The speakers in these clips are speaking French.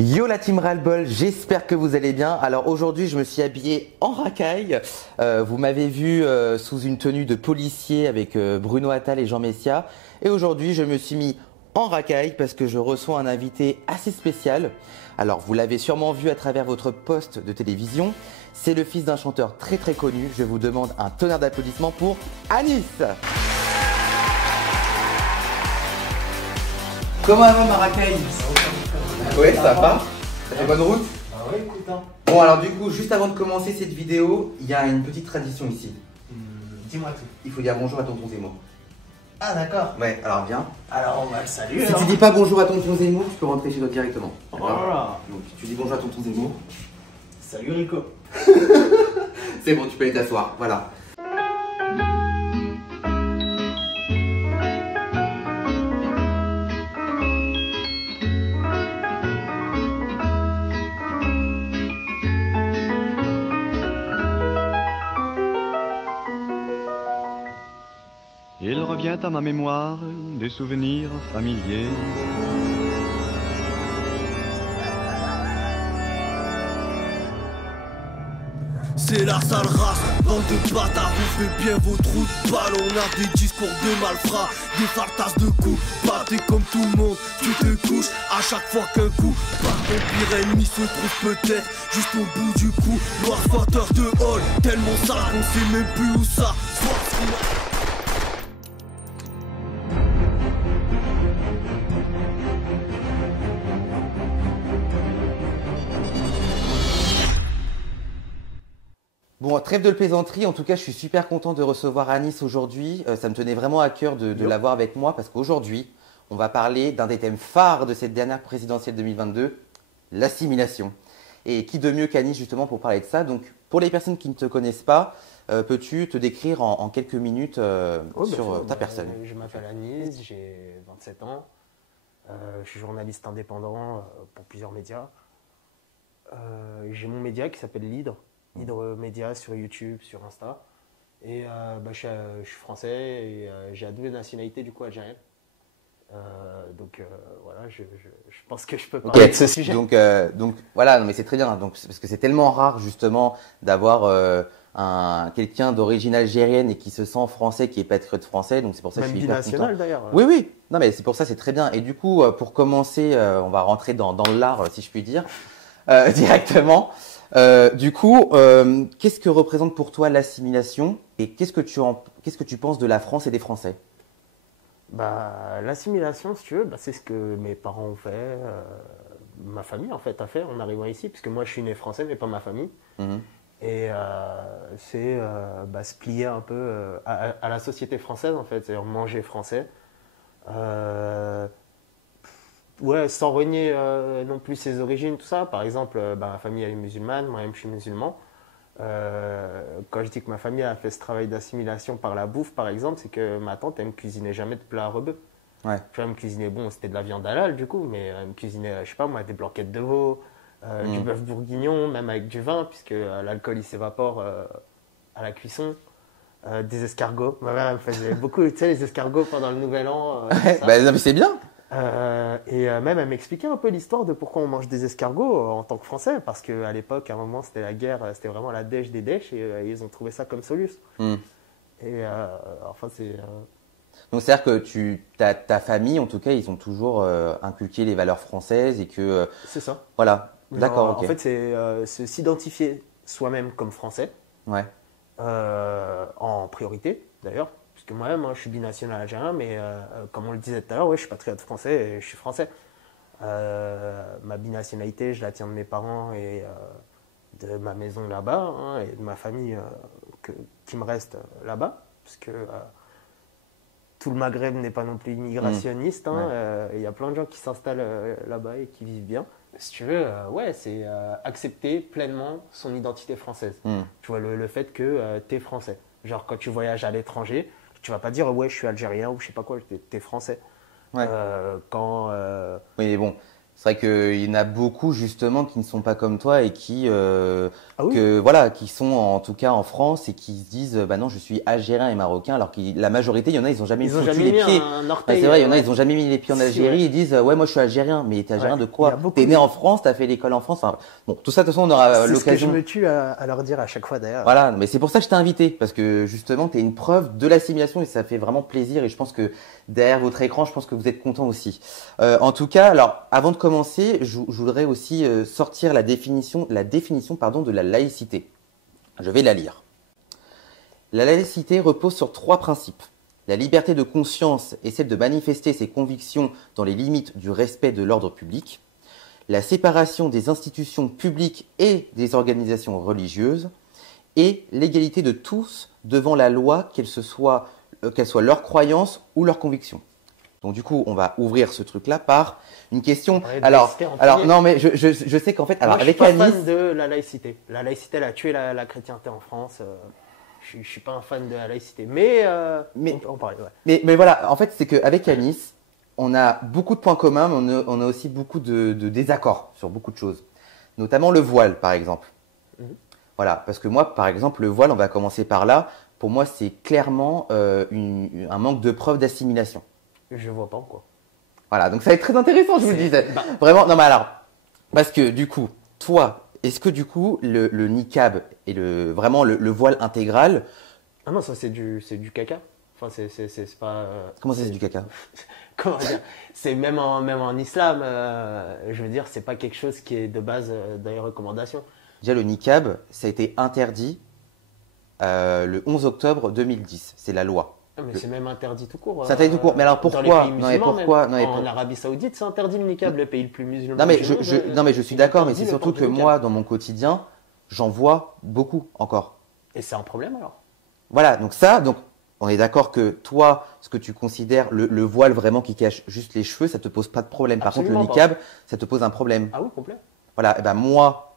Yo la team Ras-le-Bol, j'espère que vous allez bien. Alors aujourd'hui je me suis habillé en racaille. Vous m'avez vu sous une tenue de policier avec Bruno Attal et Jean Messia. Et aujourd'hui je me suis mis en racaille parce que je reçois un invité assez spécial. Alors vous l'avez sûrement vu à travers votre poste de télévision. C'est le fils d'un chanteur très connu. Je vous demande un tonnerre d'applaudissements pour Anis. Comment va ma racaille? Ouais, ça va. Ça fait bonne route? Bah ouais, écoute, hein. Bon, alors du coup, juste avant de commencer cette vidéo, il y a une petite tradition ici. Dis-moi tout. Il faut dire bonjour à tonton Zemmour. Ah d'accord. Ouais, alors viens. Alors on va le saluer. Si tu dis pas bonjour à tonton Zemmour, tu peux rentrer chez toi directement. Voilà. Donc tu dis bonjour à tonton Zemmour. Salut Rico. C'est bon, tu peux aller t'asseoir. Voilà. Il revient à ma mémoire des souvenirs familiers. C'est la sale race, bande de bâtards, on fait bien vos trous de balle. On a des discours de malfrats, des fartasses de coups. Batté comme tout le monde, tu te couches à chaque fois qu'un coup. Par ton pire ennemi se trouve peut-être juste au bout du cou. Noir squatteur de hall, tellement sale qu'on sait même plus où ça. Bon, trêve de plaisanterie, en tout cas, je suis super content de recevoir Anis aujourd'hui. Ça me tenait vraiment à cœur de l'avoir avec moi parce qu'aujourd'hui, on va parler d'un des thèmes phares de cette dernière présidentielle 2022, l'assimilation. Et qui de mieux qu'Anis justement pour parler de ça? Donc, pour les personnes qui ne te connaissent pas, peux-tu te décrire en quelques minutes sur ta personne? Je m'appelle Anis, j'ai 27 ans. Je suis journaliste indépendant pour plusieurs médias. J'ai mon média qui s'appelle Lidre Média sur YouTube, sur Insta. Et je suis français et j'ai la double nationalité du coup algérienne. Voilà, je pense que je peux parler de ce sujet. Donc voilà, non, mais c'est très bien. Donc, parce que c'est tellement rare justement d'avoir quelqu'un d'origine algérienne et qui se sent français, qui est patriote français. Donc c'est pour ça que je suis hyper content. Binational d'ailleurs. Oui. Non, mais c'est pour ça, c'est très bien. Et du coup, pour commencer, on va rentrer dans l'art, si je puis dire, directement. Qu'est-ce que représente pour toi l'assimilation et qu'est-ce que tu penses de la France et des Français? L'assimilation, si tu veux, c'est ce que mes parents ont fait, ma famille en fait a fait en arrivant ici, puisque moi je suis né français mais pas ma famille. Et c'est se plier un peu à la société française en fait, c'est-à-dire manger français. Ouais, sans renier non plus ses origines, tout ça. Par exemple, ma famille elle est musulmane, moi-même je suis musulman. Quand je dis que ma famille a fait ce travail d'assimilation par la bouffe, par exemple, c'est que ma tante elle me cuisinait jamais de plat à rebeu. Ouais. Tu vois, elle me cuisinait, bon, c'était de la viande halal du coup, mais elle me cuisinait, je sais pas moi, des blanquettes de veau, du bœuf bourguignon, même avec du vin, puisque l'alcool il s'évapore à la cuisson. Des escargots. Ma mère elle me faisait beaucoup, tu sais, les escargots pendant le Nouvel An. Non, mais c'est bien. Même elle m'expliquait un peu l'histoire de pourquoi on mange des escargots en tant que Français, parce qu'à l'époque, à un moment, c'était la guerre, c'était vraiment la dèche des dèches, et ils ont trouvé ça comme soluce. Et enfin, c'est... Donc c'est-à-dire que ta famille, en tout cas, ils ont toujours inculqué les valeurs françaises et que... c'est ça. Voilà, d'accord, ok. En fait, c'est s'identifier soi-même comme Français, Ouais. en priorité, d'ailleurs. Parce que moi-même, je suis binational algérien, mais comme on le disait tout à l'heure, ouais, je suis patriote français et je suis français. Ma binationalité, je la tiens de mes parents et de ma maison là-bas, et de ma famille qui me reste là-bas. Parce que tout le Maghreb n'est pas non plus immigrationniste. Il y a plein de gens qui s'installent là-bas et qui vivent bien. Si tu veux, c'est accepter pleinement son identité française. Tu vois, le fait que tu es français. Genre, quand tu voyages à l'étranger, tu vas pas dire ouais je suis algérien ou je sais pas quoi, t'es français. Ouais. Oui mais bon, C'est vrai qu'il y en a beaucoup justement qui ne sont pas comme toi et qui, Ah oui. voilà, qui sont en tout cas en France et qui se disent, bah non, je suis algérien et marocain, alors que la majorité, il y en a, ils ont jamais Ils ont foutu jamais les mis pieds. un Ouais, orteil. c'est vrai, il y en a, ouais. ils ont jamais mis les pieds en Si, Algérie, ouais. ils disent, ouais, moi je suis algérien, mais t'es algérien Ouais. de Il y a quoi? beaucoup T'es né de- en France, t'as fait l'école en France. Enfin, bon, tout ça, de toute façon, on aura C'est ce que je l'occasion. me tue à leur dire à chaque fois d'ailleurs. Voilà, mais c'est pour ça que je t'ai invité, parce que justement, tu es une preuve de l'assimilation et ça fait vraiment plaisir. Et je pense que derrière votre écran, je pense que vous êtes content aussi. En tout cas, alors, avant de commencer, je voudrais aussi sortir la définition, pardon, de la laïcité. Je vais la lire. La laïcité repose sur 3 principes. La liberté de conscience et celle de manifester ses convictions dans les limites du respect de l'ordre public. La séparation des institutions publiques et des organisations religieuses. Et l'égalité de tous devant la loi, qu'elle soit leur croyance ou leur conviction. Donc du coup, on va ouvrir ce truc-là par une question. Ouais, de Alors, laïcité en alors premier. non, mais je sais qu'en fait, alors Moi, je avec suis pas Anis, fan de la laïcité. La laïcité, elle a tué la chrétienté en France. Je suis pas un fan de la laïcité. Mais on peut en parler, ouais. mais voilà, en fait, c'est qu'avec Anis, on a beaucoup de points communs, mais on a aussi beaucoup de désaccords sur beaucoup de choses. Notamment le voile, par exemple. Mhm. Voilà, parce que moi, par exemple, le voile, on va commencer par là. Pour moi, c'est clairement un manque de preuve d'assimilation. Je vois pas en quoi. Voilà, donc ça va être très intéressant, je vous le disais. Bah, Vraiment, non mais alors, parce que du coup, toi, est-ce que du coup, le niqab et vraiment le voile intégral, ah non, ça c'est du caca. Enfin, c'est pas. comment ça c'est du caca? Comment dire? C'est même en islam, je veux dire, c'est pas quelque chose qui est de base dans les recommandations. Déjà, le niqab, ça a été interdit le 11 octobre 2010, c'est la loi. Ah, mais c'est même interdit tout court. C'est interdit tout court, mais alors dans les pourquoi? pays Non mais musulmans, pourquoi? même. Non mais En pour- Arabie Saoudite, c'est interdit le niqab, le pays le plus musulman. Non mais du je, monde, non mais je suis il d'accord, mais interdit c'est le surtout port que du niqab. moi, dans mon quotidien, j'en vois beaucoup encore. Et c'est un problème alors? Voilà, donc on est d'accord que toi, ce que tu considères le voile vraiment qui cache juste les cheveux, ça te pose pas de problème. Par contre, le Absolument niqab, ça te pose un problème. Ah oui, complet. Voilà, et ben moi,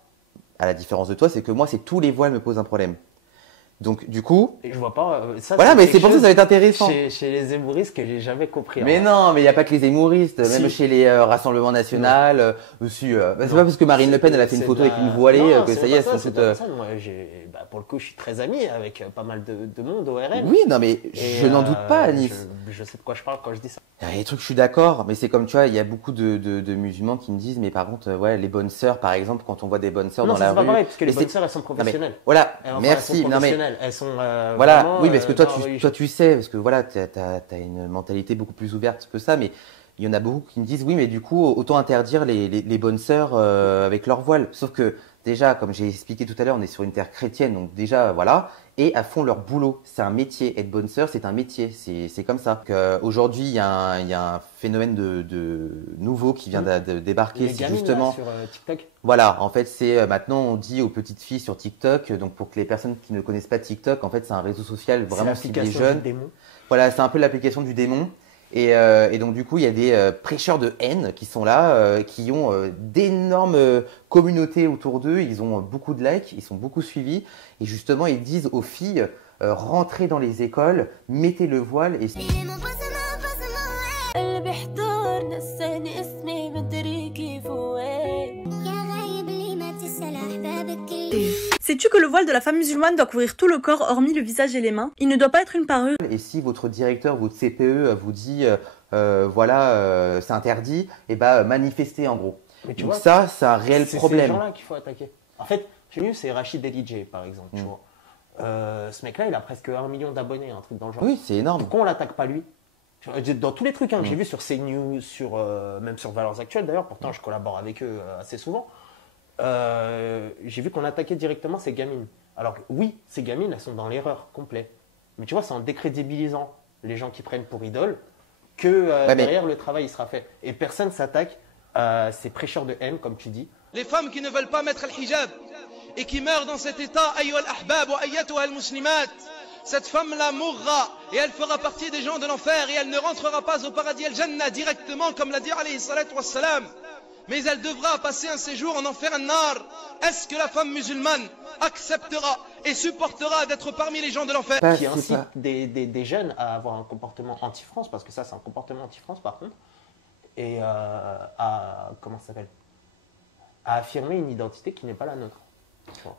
à la différence de toi, c'est que moi, c'est tous les voiles me posent un problème. Donc du coup, Et je vois pas. Ça, voilà, mais quelque c'est pour ça que chose ça va être intéressant. Chez les hémouristes que j'ai jamais compris. Mais non, mais il n'y a pas que les hémouristes, Si. même chez les Rassemblements Nationaux, aussi. Bah, c'est Non. pas parce que Marine Le Pen, elle a fait une C'est photo de avec la- une voilée Non, que c'est ça y pas est, elles sont c'est toutes. pas ça. Moi, pour le coup, je suis très ami avec pas mal de monde au RN. Oui, non, mais Et, je n'en doute pas, Anis. Je sais de quoi je parle quand je dis ça. Il y a des trucs, je suis d'accord, mais c'est comme tu vois, il y a beaucoup de musulmans qui me disent, mais par contre, ouais, les bonnes sœurs, par exemple, quand on voit des bonnes sœurs Non, dans ça, la c'est pas rue. pareil, parce que les mais bonnes c'est- sœurs, elles sont non, mais professionnelles. voilà, Enfin, merci. Elles sont Non mais professionnelles. Elles sont voilà, vraiment, oui, parce que toi, non, oui, toi, tu sais, parce que voilà, t'as une mentalité beaucoup plus ouverte que ça, mais il y en a beaucoup qui me disent, oui, mais du coup, autant interdire les bonnes sœurs avec leur voile. Sauf que déjà, comme j'ai expliqué tout à l'heure, on est sur une terre chrétienne, donc déjà, voilà, et à fond leur boulot. C'est un métier. Être bonne sœur, c'est un métier. C'est comme ça. Aujourd'hui, il y a un phénomène de nouveau qui vient de débarquer. les C'est gamines justement là, sur TikTok. voilà, en fait, c'est maintenant on dit aux petites filles sur TikTok, donc pour que les personnes qui ne connaissent pas TikTok, en fait, c'est un réseau social C'est vraiment ciblé l'application jeunes. du démon. Voilà, c'est un peu l'application du démon. Et donc du coup, il y a des prêcheurs de haine qui sont là, qui ont d'énormes communautés autour d'eux. Ils ont beaucoup de likes, ils sont beaucoup suivis. Et justement, ils disent aux filles, rentrez dans les écoles, mettez le voile. Et قلبي احضر نساني اسمي مدري كيف وين يا غايب لي ما تسأل أحبابك كل Sais-tu que le voile de la femme musulmane doit couvrir tout le corps hormis le visage et les mains? Il ne doit pas être une parure. Et si votre directeur, votre CPE vous dit, voilà, c'est interdit, et bah manifestez en gros. Mais tu Donc vois, ça, c'est un réel c'est ces problème. gens-là qu'il faut attaquer. En fait, chez nous, c'est Rachid DJ, par exemple. Tu vois. Ce mec-là, il a presque 1 million d'abonnés, un truc dans le genre. Oui, c'est énorme. Pourquoi on l'attaque pas lui? Dans tous les trucs que j'ai vus sur CNews, même sur Valeurs Actuelles d'ailleurs, pourtant je collabore avec eux assez souvent, j'ai vu qu'on attaquait directement ces gamines. Alors que, oui, ces gamines, elles sont dans l'erreur complète. Mais tu vois, c'est en décrédibilisant les gens qui prennent pour idole que mais- derrière le travail il sera fait. Et personne s'attaque à ces prêcheurs de haine, comme tu dis. Les femmes qui ne veulent pas mettre le hijab et qui meurent dans cet état, ayyuha al-ahbab wa ayyatuha al-muslimat, cette femme-là mourra et elle fera partie des gens de l'enfer et elle ne rentrera pas au paradis al-Jannah directement comme l'a dit alayhi salatu wassalam. Mais elle devra passer un séjour en enfer an-nar. Est-ce que la femme musulmane acceptera et supportera d'être parmi les gens de l'enfer? Pas- Qui c'est incite pas- des jeunes à avoir un comportement anti-France, parce que ça c'est un comportement anti-France par contre, et comment ça s'appelle, à affirmer une identité qui n'est pas la nôtre.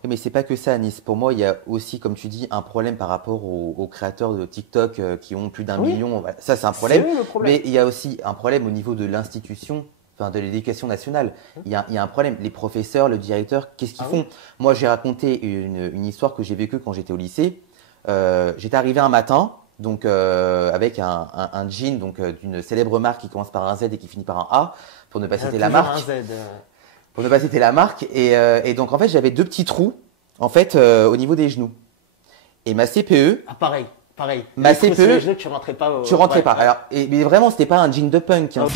Mais c'est pas que ça, Anis. Pour moi, il y a aussi, comme tu dis, un problème par rapport aux créateurs de TikTok qui ont plus d'1 million. Voilà. Ça, c'est un problème. C'est eux, le problème. Mais il y a aussi un problème au niveau de l'institution, enfin de l'éducation nationale. Il y a un problème. Les professeurs, le directeur, qu'est-ce qu'ils font? Moi, j'ai raconté une histoire que j'ai vécue quand j'étais au lycée. J'étais arrivé un matin, donc avec un jean donc d'une célèbre marque qui commence par un Z et qui finit par un A, pour ne pas citer la marque. Pour ne pas citer la marque. Et donc, en fait, j'avais 2 petits trous, en fait, au niveau des genoux. Et ma CPE. Ah, pareil. Ma CPE. Sur les genoux, tu rentrais pas. Tu rentrais pas. Alors, mais vraiment, c'était pas un jean de punk. Hein.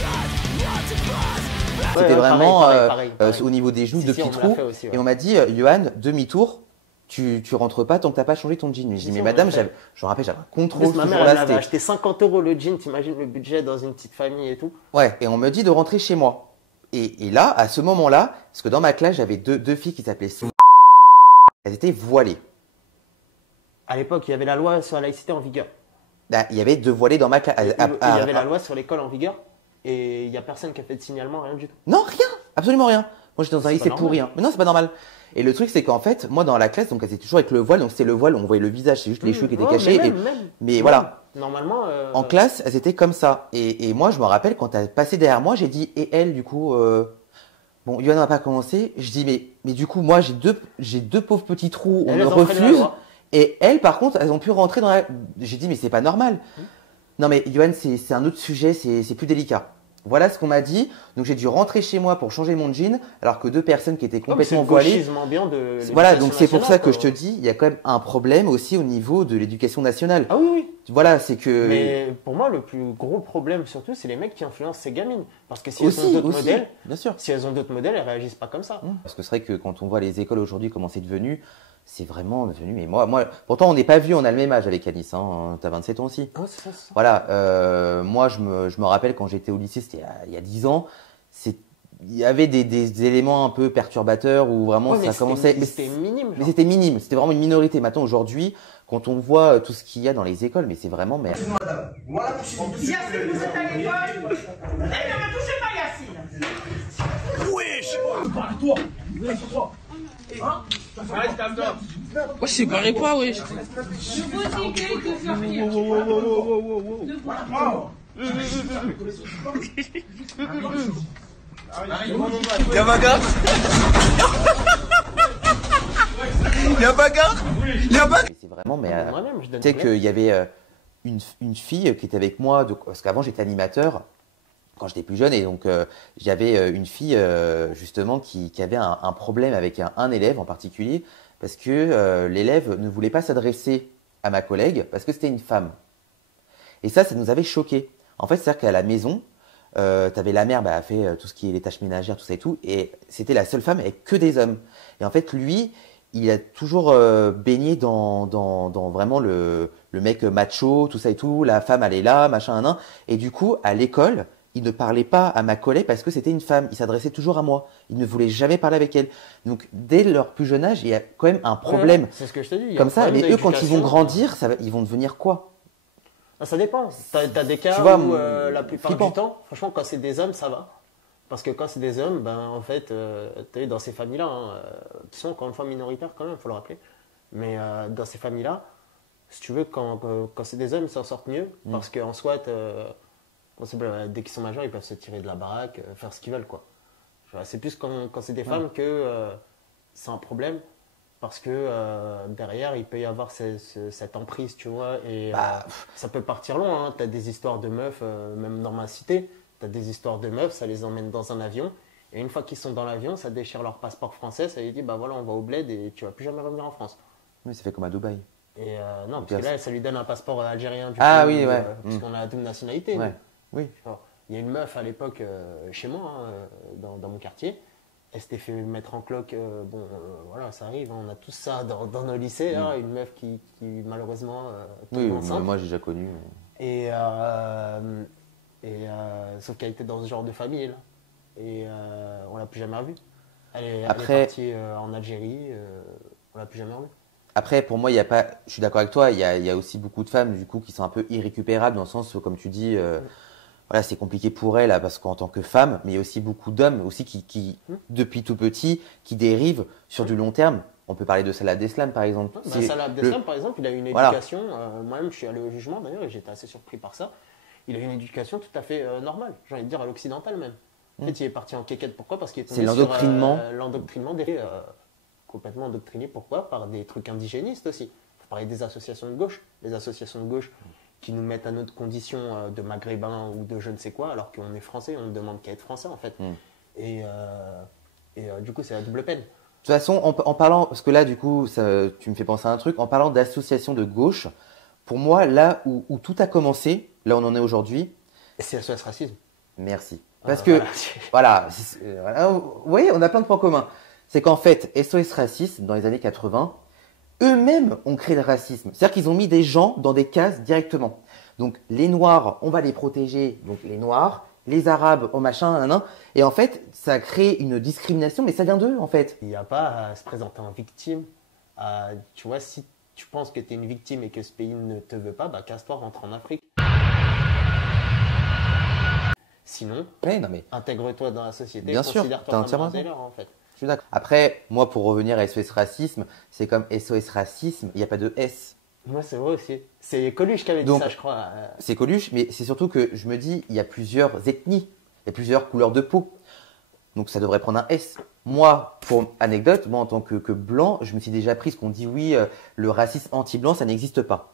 C'était vraiment pareil. au niveau des genoux, Si, 2 si, petits on me l'a trous. fait aussi, ouais. Et on m'a dit, Johan, demi-tour. Tu rentres pas tant que t'as pas changé ton jean. Je dis, mais on madame, me l'a fait. je me rappelle, j'avais un En contrôle plus, ma toujours mère, là. elle avait acheté 50 € le jean, t'imagines le budget dans une petite famille et tout. Ouais, et on me dit de rentrer chez moi. Et là, à ce moment-là, parce que dans ma classe, j'avais deux filles qui s'appelaient elles étaient voilées. À l'époque, il y avait la loi sur la laïcité en vigueur. Là, il y avait 2 voilées dans ma classe. Il y avait la loi sur l'école en vigueur et il n'y a personne qui a fait de signalement, rien du tout. Non, rien, absolument rien. Moi, j'étais dans un C'est lycée pas pourri. normal. Mais non, c'est pas normal. Et le truc, c'est qu'en fait, moi, dans la classe, donc, elles étaient toujours avec le voile. Donc, c'était le voile, on voyait le visage, c'est juste les cheveux qui étaient Ouais, cachés. Mais voilà. Normalement. En classe, elles étaient comme ça. Et moi, je me rappelle, quand t'as passé derrière moi, j'ai dit, et elle, du coup, bon, Yoann n'a pas commencé. Je dis, mais du coup, moi, j'ai deux pauvres petits trous, on Elles me ont enfreint la refuse. loi. Et elles, par contre, elles ont pu rentrer dans la. J'ai dit, mais c'est pas normal. Non, mais Yoann, c'est un autre sujet, c'est plus délicat. Voilà ce qu'on m'a dit. Donc, j'ai dû rentrer chez moi pour changer mon jean, alors que 2 personnes qui étaient complètement voilées. Ambiant de Voilà, donc c'est pour ça que je te nationale, dis, il y a quand même un problème aussi au niveau de l'éducation nationale. quoi. Ah oui. Voilà, c'est que. Mais pour moi, le plus gros problème surtout, c'est les mecs qui influencent ces gamines. Parce que si aussi, elles ont d'autres aussi, modèles, bien sûr. elles réagissent pas comme ça. Parce que c'est vrai que quand on voit les écoles aujourd'hui, comment c'est devenu, c'est vraiment devenu. Mais moi, pourtant, on n'est pas vieux, on a le même âge avec Anis. Hein, t'as 27 ans aussi. Ah, c'est ça. Voilà, moi, je me rappelle quand j'étais au lycée, c'était il y a 10 ans, il y avait des éléments un peu perturbateurs où vraiment Ouais, mais ça commençait. C'était minime. Mais genre. c'était minime, c'était vraiment une minorité. Maintenant, aujourd'hui, quand on voit tout ce qu'il y a dans les écoles, mais c'est vraiment. Mais... Yacine, vous êtes à l'école? Eh, ne me touchez pas, Yacine! Wesh. Parle-toi! Hein? Arrête, calme-toi! Ouais, c'est barré quoi, wesh? Je vous ai dit de faire rien. Y'a bagarre. Y'a bagarre. C'est vraiment. Mais Moi-même, je donne tu sais plaisir. qu'il y avait une fille qui était avec moi, parce qu'avant j'étais animateur quand j'étais plus jeune, et donc j'avais une fille justement qui avait un problème avec un élève en particulier, parce que l'élève ne voulait pas s'adresser à ma collègue parce que c'était une femme. Et ça nous avait choqués. En fait, c'est-à-dire qu'à la maison, t'avais la mère, a fait tout ce qui est les tâches ménagères, tout ça et tout, et c'était la seule femme avec que des hommes. Et en fait, lui, il a toujours baigné dans vraiment le mec macho, tout ça et tout, la femme elle est là, machin, nan. Et du coup, à l'école, il ne parlait pas à ma collègue parce que c'était une femme. Il s'adressait toujours à moi. Il ne voulait jamais parler avec elle. Donc, dès leur plus jeune âge, il y a quand même un problème. Ouais, c'est ce que je te dis. il y a Comme un ça, problème mais eux, quand ils vont d'éducation. grandir, ils vont devenir quoi? Ah, ça dépend. T'as des cas Tu vois, où la plupart flippant. du temps, franchement, quand c'est des hommes, ça va. Parce que quand c'est des hommes, en fait, t'es dans ces familles-là, qui sont encore une fois minoritaires quand même, il faut le rappeler. Mais dans ces familles-là, si tu veux, quand c'est des hommes, ils s'en sortent mieux. Parce qu'en soit, dès qu'ils sont majeurs, ils peuvent se tirer de la baraque, faire ce qu'ils veulent, quoi. Tu vois, c'est plus quand c'est des femmes que c'est un problème. Parce que derrière, il peut y avoir cette emprise, tu vois, et ça peut partir loin. Hein. Tu as des histoires de meufs, même dans ma cité, tu as des histoires de meufs, ça les emmène dans un avion. Et une fois qu'ils sont dans l'avion, ça déchire leur passeport français, ça lui dit, bah voilà, on va au bled et tu vas plus jamais revenir en France. Oui, ça fait comme à Dubaï. Et non, parce que là, ça lui donne un passeport algérien, du Ah coup, oui, ouais. parce qu'on a double nationalité. Ouais. nous. Oui. Tu vois. Il y a une meuf à l'époque chez moi, dans mon quartier. Elle s'était fait mettre en cloque, voilà, ça arrive, hein, on a tous ça dans nos lycées, hein, une meuf qui malheureusement tombe Oui, enceinte. moi j'ai déjà connu. Et sauf qu'elle était dans ce genre de famille, là. Et on l'a plus jamais revue. Elle est partie en Algérie, on l'a plus jamais revue. Après, pour moi, il y a pas. Je suis d'accord avec toi. Il y a aussi beaucoup de femmes du coup qui sont un peu irrécupérables dans le sens où, comme tu dis, voilà, c'est compliqué pour elle, là, parce qu'en tant que femme, mais il y a aussi beaucoup d'hommes aussi qui, depuis tout petit, qui dérivent sur du long terme. On peut parler de Salah Abdeslam, par exemple. Salah Abdeslam, par exemple, il a une éducation, moi-même je suis allé au jugement d'ailleurs et j'étais assez surpris par ça. Il a une éducation tout à fait normale, j'ai envie de dire à l'occidental même. En fait, il est parti en quéquette. Pourquoi? Parce qu'il est tombé c'est l'endoctrinement. sur l'endoctrinement complètement endoctriné. Pourquoi? Par des trucs indigénistes aussi. Il faut parler des associations de gauche. Les associations de gauche qui nous mettent à notre condition de maghrébins ou de je ne sais quoi, alors qu'on est français, on ne demande qu'à être français en fait. Et du coup, c'est la double peine. De toute façon, en parlant, parce que là, du coup, tu me fais penser à un truc, en parlant d'associations de gauche, pour moi, là où tout a commencé, là où on en est aujourd'hui. C'est SOS Racisme. Merci. Parce que, voilà, vous voyez, on a plein de points communs. C'est qu'en fait, SOS Racisme, dans les années 80, eux-mêmes ont créé le racisme. C'est-à-dire qu'ils ont mis des gens dans des cases directement. Donc, les Noirs, on va les protéger, donc les Noirs, les Arabes, au machin, nan. Et en fait, ça a créé une discrimination, mais ça vient d'eux, en fait. Il n'y a pas à se présenter en victime. Tu vois, si tu penses que tu es une victime et que ce pays ne te veut pas, bah casse-toi, rentre en Afrique. Sinon, intègre-toi dans la société. Bien sûr, considère-toi comme un zéleur, en fait. Je suis d'accord. Après, moi, pour revenir à SOS Racisme, c'est comme SOS Racisme, il n'y a pas de S. Moi, c'est vrai aussi. C'est Coluche qui avait dit ça, je crois. C'est Coluche, mais c'est surtout que je me dis, il y a plusieurs ethnies, il y a plusieurs couleurs de peau. Donc, ça devrait prendre un S. Moi, pour anecdote, moi, en tant que blanc, je me suis déjà pris ce qu'on dit, oui, le racisme anti-blanc, ça n'existe pas.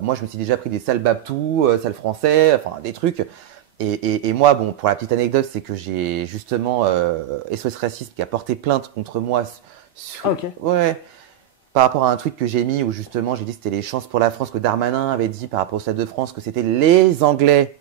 Moi, je me suis déjà pris des sales babtous, sales français, enfin, des trucs. Et moi, bon, pour la petite anecdote, c'est que j'ai justement SOS Racisme qui a porté plainte contre moi. Ouais. Par rapport à un tweet que j'ai mis où justement j'ai dit que c'était les chances pour la France, que Darmanin avait dit par rapport au Stade de France que c'était les Anglais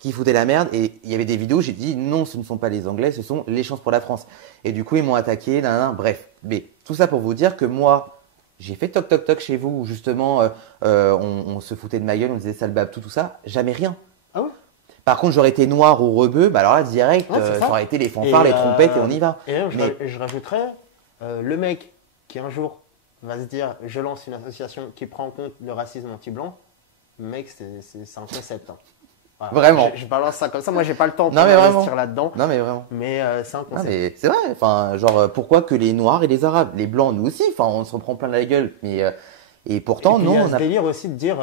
qui foutaient la merde. Et il y avait des vidéos, j'ai dit non, ce ne sont pas les Anglais, ce sont les chances pour la France. Et du coup, ils m'ont attaqué, bref. Mais tout ça pour vous dire que moi, j'ai fait toc toc toc chez vous où justement on se foutait de ma gueule, on disait sale babtou, tout ça. Jamais rien. Ah ouais? Par contre, j'aurais été noir ou rebeu, bah alors là, direct, ça aurait été les fanfares, les trompettes et on y va. Et là, je rajouterais, le mec qui un jour va se dire, je lance une association qui prend en compte le racisme anti-blanc, mec, c'est un concept. Hein. Voilà. Vraiment. Je balance ça comme ça, moi j'ai pas le temps pour investir là-dedans. Non mais vraiment. Mais c'est un concept. Non, mais c'est vrai, enfin, genre, pourquoi que les Noirs et les Arabes? Les Blancs, nous aussi, enfin, on se reprend plein la gueule, mais... Et pourtant, non. Il y a ce délire aussi de dire,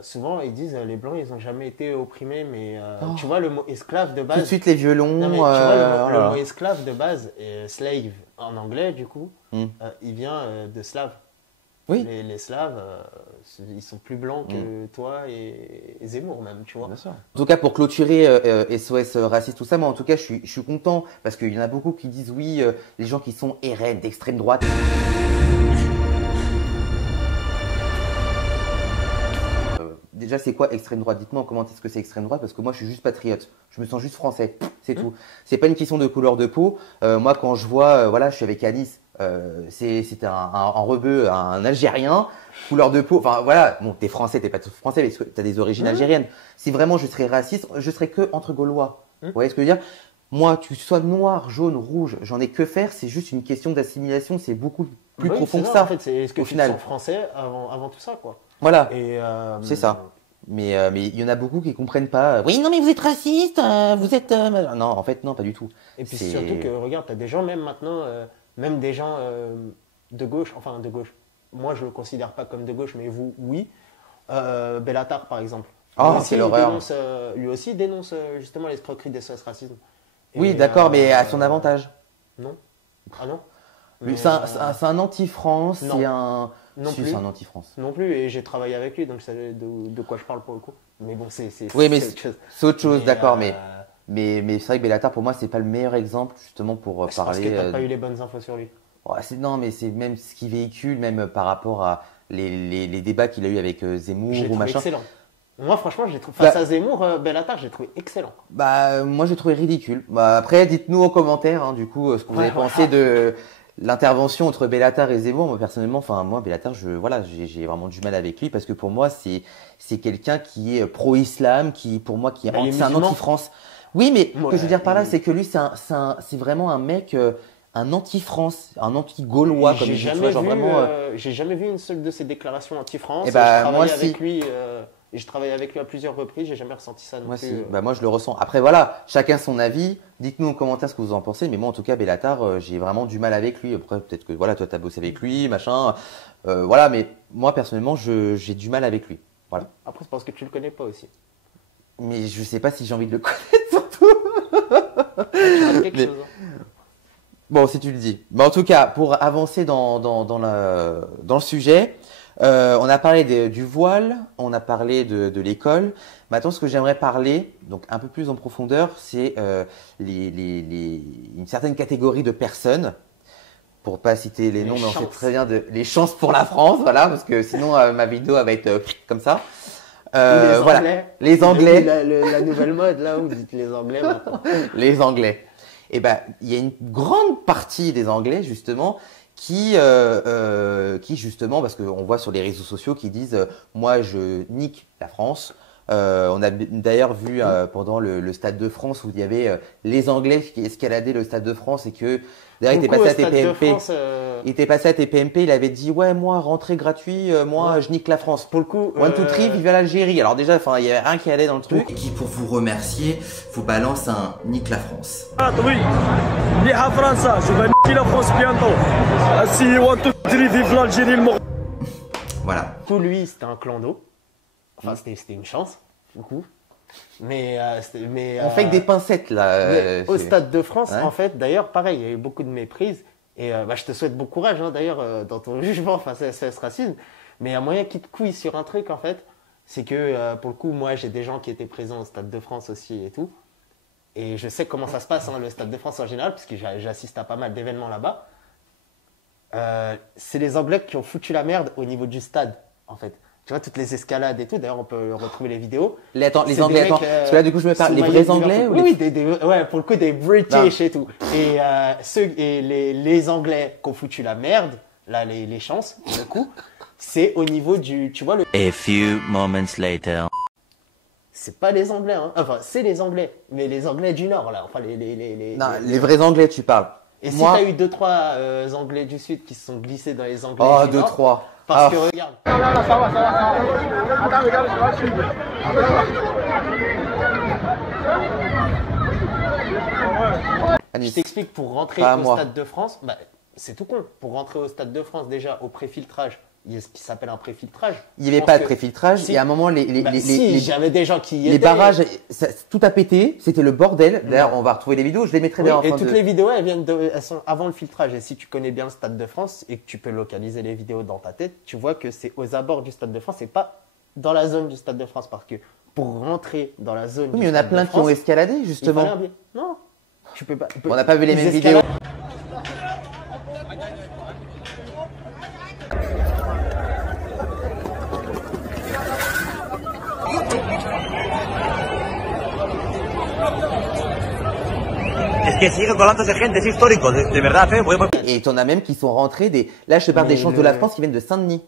souvent ils disent les Blancs ils n'ont jamais été opprimés, mais tu vois le mot esclave de base. Tout de suite les violons. Non, mais tu vois le mot esclave de base, slave en anglais du coup, il vient de slave. Oui. Les Slaves, ils sont plus blancs que toi et Zemmour même, tu vois. Bien sûr. En tout cas, pour clôturer SOS Raciste, tout ça, moi en tout cas, je suis content parce qu'il y en a beaucoup qui disent oui, les gens qui sont RN d'extrême droite. Déjà, c'est quoi extrême droite? Dites-moi comment est-ce que c'est extrême droite, parce que moi, je suis juste patriote. Je me sens juste français. C'est tout. C'est pas une question de couleur de peau. Moi, quand je vois, voilà, je suis avec Anis, c'était un rebeu, un Algérien, couleur de peau. Enfin, voilà. Bon, t'es français, t'es pas français, mais t'as des origines algériennes. Si vraiment je serais raciste, je serais que entre Gaulois. Vous voyez ce que je veux dire? Moi, tu sois noir, jaune, rouge, j'en ai que faire. C'est juste une question d'assimilation. C'est beaucoup plus profond que ça. En fait, c'est est-ce que tu te sens français avant tout ça, quoi. Voilà. C'est ça. Mais il y en a beaucoup qui comprennent pas. Oui, non, mais vous êtes raciste, vous êtes. Non, en fait, non, pas du tout. Et puis surtout que, regarde, t'as des gens, même maintenant, même des gens de gauche, enfin de gauche. Moi, je le considère pas comme de gauche, mais vous, oui. Bellatar, par exemple. Ah, c'est l'horreur. Lui aussi dénonce justement l'escroquerie des SOS Racisme. Oui, d'accord, mais à son avantage. Non. Ah non. C'est un anti-France, c'est un. Non si, plus. c'est un anti-France. Non plus, et j'ai travaillé avec lui, donc je savais de quoi je parle pour le coup. Mais bon, c'est autre chose. C'est autre chose, d'accord, mais c'est vrai que Bellatar, pour moi, c'est pas le meilleur exemple, justement, pour parler. Parce que t'as pas eu les bonnes infos sur lui. Ouais, non, mais c'est même ce qu'il véhicule, même par rapport à les débats qu'il a eu avec Zemmour ou machin. Excellent. Moi, franchement, j'ai trouvé face à Zemmour, Bellatar, j'ai trouvé excellent. Moi, j'ai trouvé ridicule. Après, dites-nous en commentaire, hein, du coup, ce que vous avez pensé de l'intervention entre Bellatar et Zemmour. Moi, personnellement, moi, Bellatar, j'ai vraiment du mal avec lui parce que pour moi, c'est quelqu'un qui est pro-islam, pour moi, c'est un anti-France. Oui, mais ce que je veux dire par là, c'est que lui, c'est vraiment un mec, un anti-France, un anti-gaulois, comme il dit. J'ai jamais vu une seule de ses déclarations anti-France. Et moi aussi. Avec lui Et je travaille avec lui à plusieurs reprises, j'ai jamais ressenti ça non Moi, plus. si. Bah, moi, je le ressens. Après, voilà, chacun son avis. Dites-nous en commentaire ce que vous en pensez. Mais moi, en tout cas, Bellatar, j'ai vraiment du mal avec lui. Après, peut-être que voilà, toi, tu as bossé avec lui, machin. Voilà, mais moi, personnellement, j'ai du mal avec lui. Voilà. Après, c'est parce que tu le connais pas aussi. Mais je sais pas si j'ai envie de le connaître, surtout. Tu rates quelque chose. Hein. Bon, si tu le dis. Mais en tout cas, pour avancer dans le sujet, on a parlé du voile, on a parlé de l'école. Maintenant, ce que j'aimerais parler, donc un peu plus en profondeur, c'est une certaine catégorie de personnes. Pour pas citer les noms, mais on sait très bien les chances pour la France, voilà, parce que sinon ma vidéo elle va être comme ça. Les voilà, Anglais. les Anglais. La nouvelle mode là où vous dites les Anglais maintenant. Les Anglais. Et ben, il y a une grande partie des Anglais justement qui justement, parce qu'on voit sur les réseaux sociaux, qui disent moi je nique la France. On a d'ailleurs vu pendant le Stade de France où il y avait les Anglais qui escaladaient le Stade de France et que d'ailleurs il était passé à TPMP. Il était passé à TPMP, il avait dit ouais moi rentrée gratuit, moi je nique la France. Pour le coup, 1, 2, 3, vive l'Algérie. Alors déjà, enfin il y avait rien qui allait dans le truc. Et qui pour vous remercier, vous balance un nique la France. Ah oui, nique France, je vais niquer la France bientôt. Si 1, 2, 3, vive l'Algérie, le Maroc. Voilà. Pour lui, c'était un clan d'eau. Enfin, c'était une chance, du coup. Mais, on fait que des pincettes là. Au Stade de France, ouais. En fait, d'ailleurs, pareil, il y a eu beaucoup de méprise. Et je te souhaite bon courage, hein, d'ailleurs, dans ton jugement face à ce racisme. Mais il y a moyen qu'il te couille sur un truc, en fait. C'est que, pour le coup, moi, j'ai des gens qui étaient présents au Stade de France aussi et tout. Et je sais comment ça se passe, hein, le Stade de France en général, parce que j'assiste à pas mal d'événements là-bas. C'est les Anglais qui ont foutu la merde au niveau du stade, en fait. Tu vois, toutes les escalades et tout. D'ailleurs, on peut retrouver les vidéos. Les Anglais, parce que là, du coup, je me parle. Les vrais Anglais ou les... Oui, ouais, pour le coup, des British et tout. Et, les Anglais qui ont foutu la merde, là, les chances, pour le coup, c'est au niveau du, tu vois, le... A few moments later. C'est pas les Anglais, hein. Enfin, c'est les Anglais. Mais les Anglais du Nord, là. Enfin, Non, les vrais Anglais, tu parles. Et moi... si t'as eu 2-3 Anglais du Sud qui se sont glissés dans les Anglais du Nord... 2-3. Parce que regarde. Je t'explique, pour rentrer au Stade de France, bah, c'est tout con. Pour rentrer au Stade de France, déjà, au préfiltrage, il y a ce qui s'appelle un préfiltrage. Il n'y avait pas de préfiltrage. Si, et à un moment, j'avais des gens qui y les étaient. barrages, tout a pété. C'était le bordel. D'ailleurs, on va retrouver les vidéos. Je les mettrai d'ailleurs. Et toutes les vidéos, elles sont avant le filtrage. Et si tu connais bien le Stade de France et que tu peux localiser les vidéos dans ta tête, tu vois que c'est aux abords du Stade de France et pas dans la zone du Stade de France. Parce que pour rentrer dans la zone. Oui, mais il y en a plein qui ont escaladé, justement. Il fallait un billet. Non, tu peux pas. On n'a pas vu les mêmes vidéos. Et t'en as même qui sont rentrés des. Là, je te parle des chances de la France qui viennent de Saint-Denis.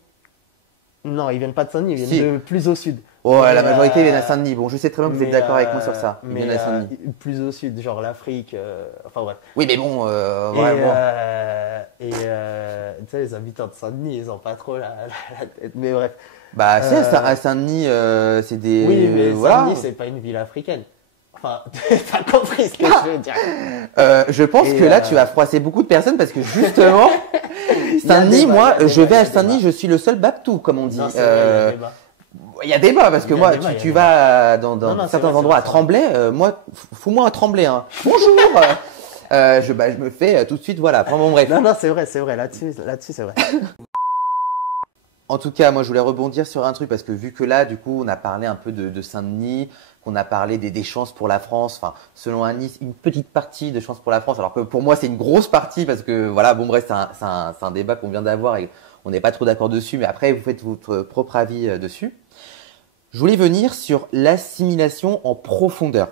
Non, ils viennent pas de Saint-Denis, ils viennent de plus au sud. Ouais, la majorité viennent à Saint-Denis. Bon, je sais très bien que vous êtes d'accord avec moi sur ça. Ils viennent à Saint-Denis. Plus au sud, genre l'Afrique. Enfin bref. Oui, mais bon. Tu sais, les habitants de Saint-Denis, ils ont pas trop la tête. Mais bref. Bah, à Saint-Denis, c'est des. Oui, mais voilà. Saint-Denis, c'est pas une ville africaine. Enfin, t'as compris ce que je veux dire. Je pense que là, tu vas froisser beaucoup de personnes parce que justement, Saint-Denis, moi, je vais à Saint-Denis, je suis le seul Baptou, comme on dit. Il y a débat parce que moi, tu vas dans certains endroits à Tremblay, moi, fous-moi un Tremblay, hein. Bonjour. Je me fais tout de suite, voilà. Enfin, bon, bref. Non, c'est vrai. Là-dessus, c'est vrai. En tout cas, moi, je voulais rebondir sur un truc parce que vu que là, du coup, on a parlé un peu de Saint-Denis, qu'on a parlé des chances pour la France. Enfin, selon Anis, une petite partie de chances pour la France. Alors que pour moi, c'est une grosse partie parce que voilà, bon, bref, c'est un débat qu'on vient d'avoir et on n'est pas trop d'accord dessus. Mais après, vous faites votre propre avis dessus. Je voulais venir sur l'assimilation en profondeur.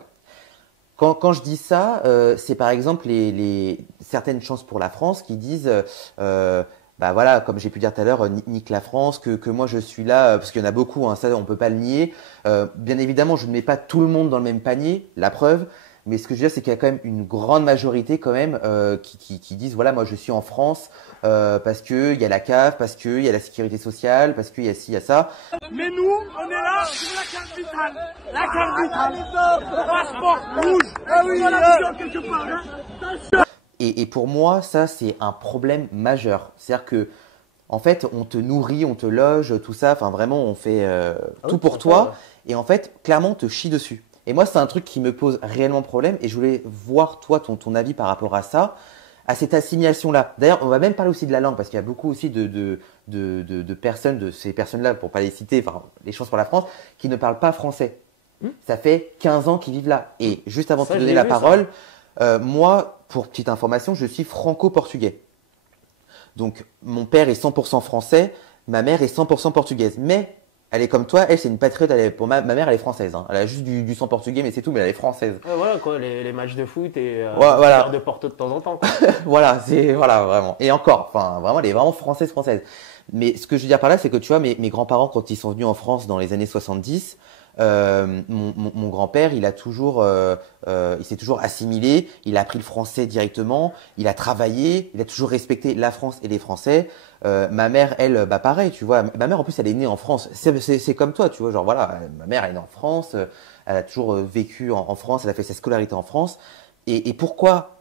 Quand je dis ça, c'est par exemple certaines chances pour la France qui disent bah voilà, comme j'ai pu dire tout à l'heure, nique la France, que moi je suis là, parce qu'il y en a beaucoup, hein, ça on peut pas le nier. Bien évidemment, je ne mets pas tout le monde dans le même panier, la preuve, Mais ce que je veux dire, c'est qu'il y a quand même une grande majorité quand même qui disent voilà, moi je suis en France parce que il y a la CAF, parce que il y a la sécurité sociale, parce qu'il y a ci, il y a ça. Mais nous, on est là pour la carte vitale. La carte vitale. Passeport rouge. Ah oui, quelque part. Hein. Et pour moi, ça c'est un problème majeur. C'est-à-dire que en fait, on te nourrit, on te loge, tout ça. Enfin, vraiment, on fait tout pour toi. Et en fait, clairement, on te chie dessus. Et moi, c'est un truc qui me pose réellement problème. Et je voulais voir, toi, ton avis par rapport à ça, à cette assimilation-là. D'ailleurs, on va même parler aussi de la langue, parce qu'il y a beaucoup aussi de personnes, de ces personnes-là, pour pas les citer, enfin, les chances pour la France, qui ne parlent pas français. Ça fait 15 ans qu'ils vivent là. Et juste avant de te donner la parole, moi, pour petite information, je suis franco-portugais. Donc, mon père est 100% français, ma mère est 100% portugaise. Mais elle est comme toi, elle c'est une patriote, pour ma mère elle est française. Hein. Elle a juste du sang portugais mais c'est tout, mais elle est française. Voilà quoi, les matchs de foot et voilà. de Porto de temps en temps. Voilà, vraiment. Et encore, enfin vraiment, elle est vraiment française. Mais ce que je veux dire par là, c'est que tu vois, mes grands-parents quand ils sont venus en France dans les années 70, mon grand-père, il s'est toujours assimilé, il a appris le français directement, il a travaillé, il a toujours respecté la France et les Français. Ma mère, elle, pareil, tu vois. Ma mère, en plus, elle est née en France. C'est comme toi, tu vois. Genre, voilà, ma mère, elle est née en France. Elle a toujours vécu en France. Elle a fait sa scolarité en France. Et pourquoi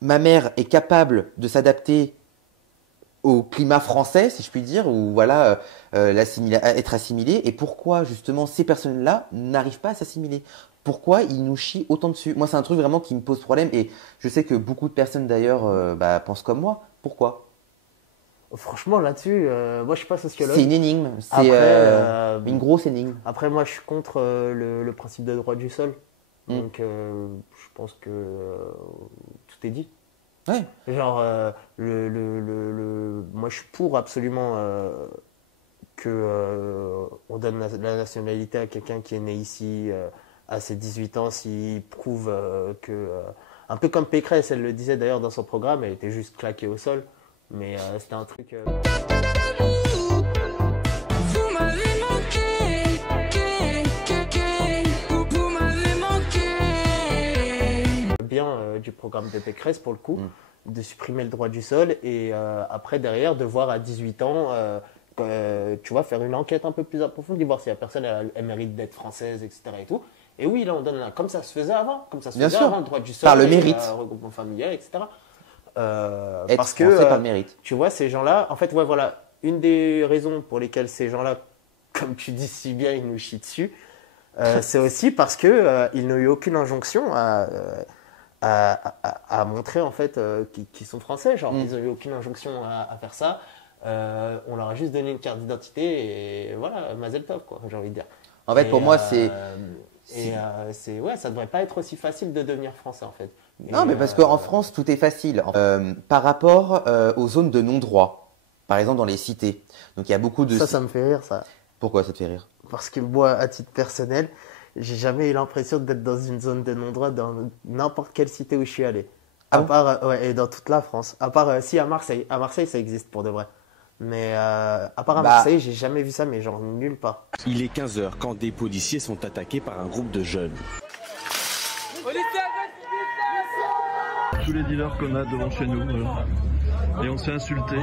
ma mère est capable de s'adapter au climat français, si je puis dire, ou voilà, être assimilé, et pourquoi justement ces personnes-là n'arrivent pas à s'assimiler? Pourquoi ils nous chient autant dessus? Moi, c'est un truc vraiment qui me pose problème, et je sais que beaucoup de personnes d'ailleurs pensent comme moi. Pourquoi? Franchement, là-dessus, moi je suis pas sociologue. C'est une énigme, c'est une grosse énigme. Après, moi je suis contre le principe de droit du sol, donc je pense que tout est dit. Ouais. Genre, moi je suis pour absolument que on donne la nationalité à quelqu'un qui est né ici à ses 18 ans s'il prouve que. Un peu comme Pécresse, elle le disait d'ailleurs dans son programme, elle était juste claquée au sol, mais c'était un truc. Du programme de Pécresse pour le coup, de supprimer le droit du sol et après derrière de voir à 18 ans, tu vois, faire une enquête un peu plus approfondie, voir si la personne elle mérite d'être française, etc. et tout. Et oui, là on donne comme ça se faisait avant, le droit du sol, par le mérite, regroupement familial, etc. Être parce français que par le mérite. Tu vois, ces gens-là, en fait, ouais, voilà, une des raisons pour lesquelles ces gens-là, comme tu dis si bien, ils nous chient dessus, c'est aussi parce que ils n'ont eu aucune injonction à montrer en fait qu'ils sont français, genre ils n'ont eu aucune injonction à faire ça. On leur a juste donné une carte d'identité et voilà, mazel tov quoi, j'ai envie de dire. En fait, pour moi, c'est ouais, ça devrait pas être aussi facile de devenir français en fait. Non, mais parce qu'en France, tout est facile. Par rapport aux zones de non-droit, par exemple dans les cités. Donc il y a beaucoup de. Ça me fait rire, ça. Pourquoi ça te fait rire? Parce que moi, à titre personnel, j'ai jamais eu l'impression d'être dans une zone de non-droit dans n'importe quelle cité où je suis allé. À part, ouais, et dans toute la France. À part, si, à Marseille. À Marseille, ça existe pour de vrai. Mais à part à Marseille, j'ai jamais vu ça, mais genre nulle part. Il est 15h quand des policiers sont attaqués par un groupe de jeunes. Tous les dealers qu'on a devant chez nous, et on s'est insultés.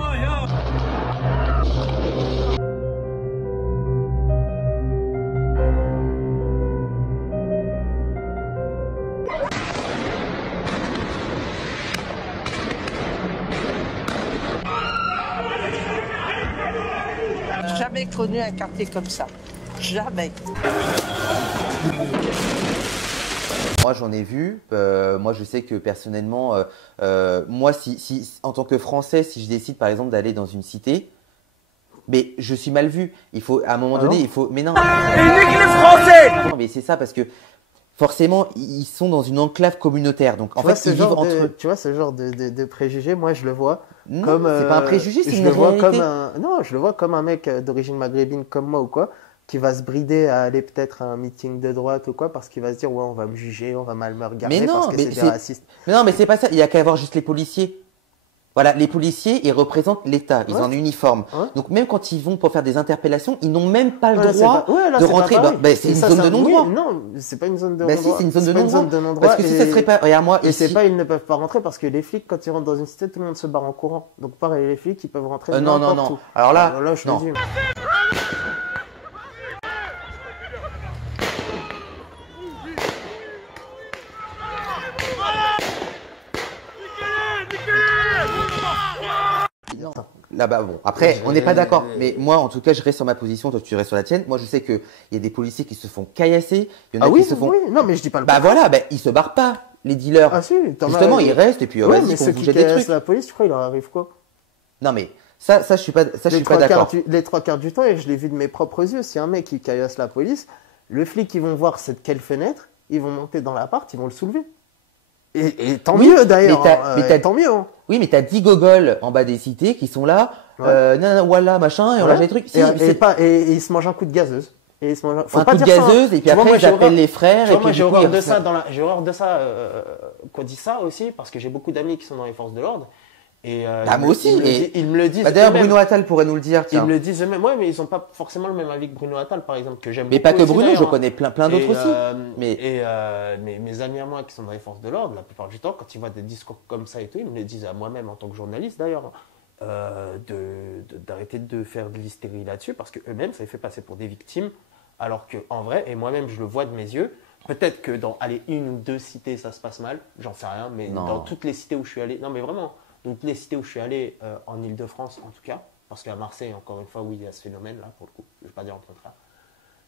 Jamais connu un quartier comme ça. Jamais. Moi, j'en ai vu. Moi, je sais que personnellement, moi, si en tant que Français, si je décide par exemple d'aller dans une cité, mais je suis mal vu. Il faut, à un moment donné, il faut. Mais non. Les Français. Non, mais c'est ça parce que forcément, ils sont dans une enclave communautaire. Donc, en fait, ils vivent entre eux. Tu vois, ce genre de préjugé, moi, je le vois non, comme. C'est pas un préjugé, c'est une réalité. réalité. Non, je le vois comme un mec d'origine maghrébine comme moi ou quoi, qui va se brider à aller peut-être à un meeting de droite ou quoi, parce qu'il va se dire, ouais, on va me juger, on va mal me regarder parce que c'est des racistes. Mais non, mais c'est pas ça. Il y a qu'à voir juste les policiers. Voilà, les policiers, ils représentent l'État, ils Ouais. ont un uniforme. Ouais. Donc même quand ils vont pour faire des interpellations, ils n'ont même pas le Ouais, là, droit c'est pas- ouais, là, de c'est pas rentrer. pareil. Bah, c'est Et une ça, zone de oui, non-droit. non, c'est pas une zone de Bah non-droit. si, c'est une zone de pas non-droit. Parce que si ça serait pas... Regarde moi, Et ici... c'est pas, ils ne peuvent pas rentrer parce que les flics, quand ils rentrent dans une cité, tout le monde se barre en courant. Donc pareil, les flics, ils peuvent rentrer non, n'importe non. où. Alors là, là je non. te dis. Là-bas, bon. Après, on n'est pas d'accord. Mais moi, en tout cas, je reste sur ma position. Toi, tu restes sur la tienne. Moi, je sais qu'il y a des policiers qui se font caillasser. Il y en a Ah oui, qui se font... oui, non, mais je dis pas le Bah contraire. voilà, bah, ils se barrent pas, les dealers. Ah si, Justement, ils restent et puis ouais, vas-y, mais qu'on ceux vous qui jette des caillassent trucs. la police, tu crois, il leur arrive quoi? Non, mais ça, je suis pas d'accord. Les 3 quarts du temps, et je l'ai vu de mes propres yeux, si un mec qui caillasse la police, le flic, ils vont voir c'est de quelle fenêtre, ils vont monter dans l'appart, ils vont le soulever. Et tant Oui, mieux d'ailleurs, mais t'as- tant mieux. Hein. Oui, mais t'as 10 gogoles en bas des cités qui sont là, non, voilà, machin, et on Ouais. lâche des trucs. Si, Et ils se mangent un coup de gazeuse. Et ils se mangent un coup de gazeuse, et puis après, ils appellent les frères. Tu vois, et moi, puis, j'ai du coup, horreur ils de ça, refont- j'ai horreur de ça, qu'on dit ça aussi, parce que j'ai beaucoup d'amis qui sont dans les forces de l'ordre. Et, Bah, moi aussi. Ils me le disent. Bah, d'ailleurs, eux-mêmes. Bruno Attal pourrait nous le dire. Ils Tiens. me le disent eux-mêmes. Ouais, mais ils n'ont pas forcément le même avis que Bruno Attal, par exemple, que j'aime Mais beaucoup. pas que aussi, Bruno, d'ailleurs, je hein. connais plein d'autres aussi. Mais Mais mes amis à moi qui sont dans les forces de l'ordre, la plupart du temps, quand ils voient des discours comme ça et tout, ils me le disent à moi-même en tant que journaliste d'ailleurs, d'arrêter de faire de l'hystérie là-dessus, parce qu'eux-mêmes, ça les fait passer pour des victimes, alors qu'en vrai, et moi-même je le vois de mes yeux, peut-être que dans une ou deux cités ça se passe mal, j'en sais rien, mais Non. dans toutes les cités où je suis allé, non mais vraiment, dans toutes les cités où je suis allé, en Ile-de-France en tout cas, parce qu'à Marseille, encore une fois, oui, il y a ce phénomène-là, pour le coup, je ne vais pas dire le contraire.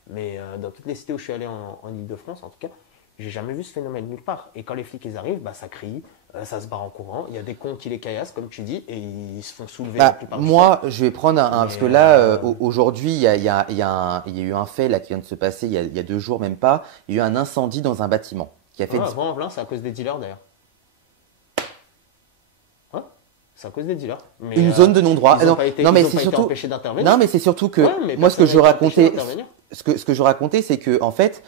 Mais dans toutes les cités où je suis allé en Ile-de-France, en tout cas, j'ai jamais vu ce phénomène nulle part. Et quand les flics ils arrivent, bah, ça crie, ça se barre en courant. Il y a des cons qui les caillassent, comme tu dis, et ils se font soulever la bah, plupart du moi, temps. je vais prendre parce que là, aujourd'hui, il y a eu un fait là qui vient de se passer il y a 2 jours, même pas. Il y a eu un incendie dans un bâtiment qui a fait. Avant, en plein, c'est à cause des dealers d'ailleurs. Ouais, c'est à cause des dealers. Mais, Une zone de non-droit. Ils Non, n'ont pas été, non, mais ils ont c'est pas été surtout. empêchés d'intervenir. Non, mais c'est surtout que Ouais, mais moi, ce que je personne n'a été empêché racontais, d'intervenir. ce que je racontais, c'est que en fait,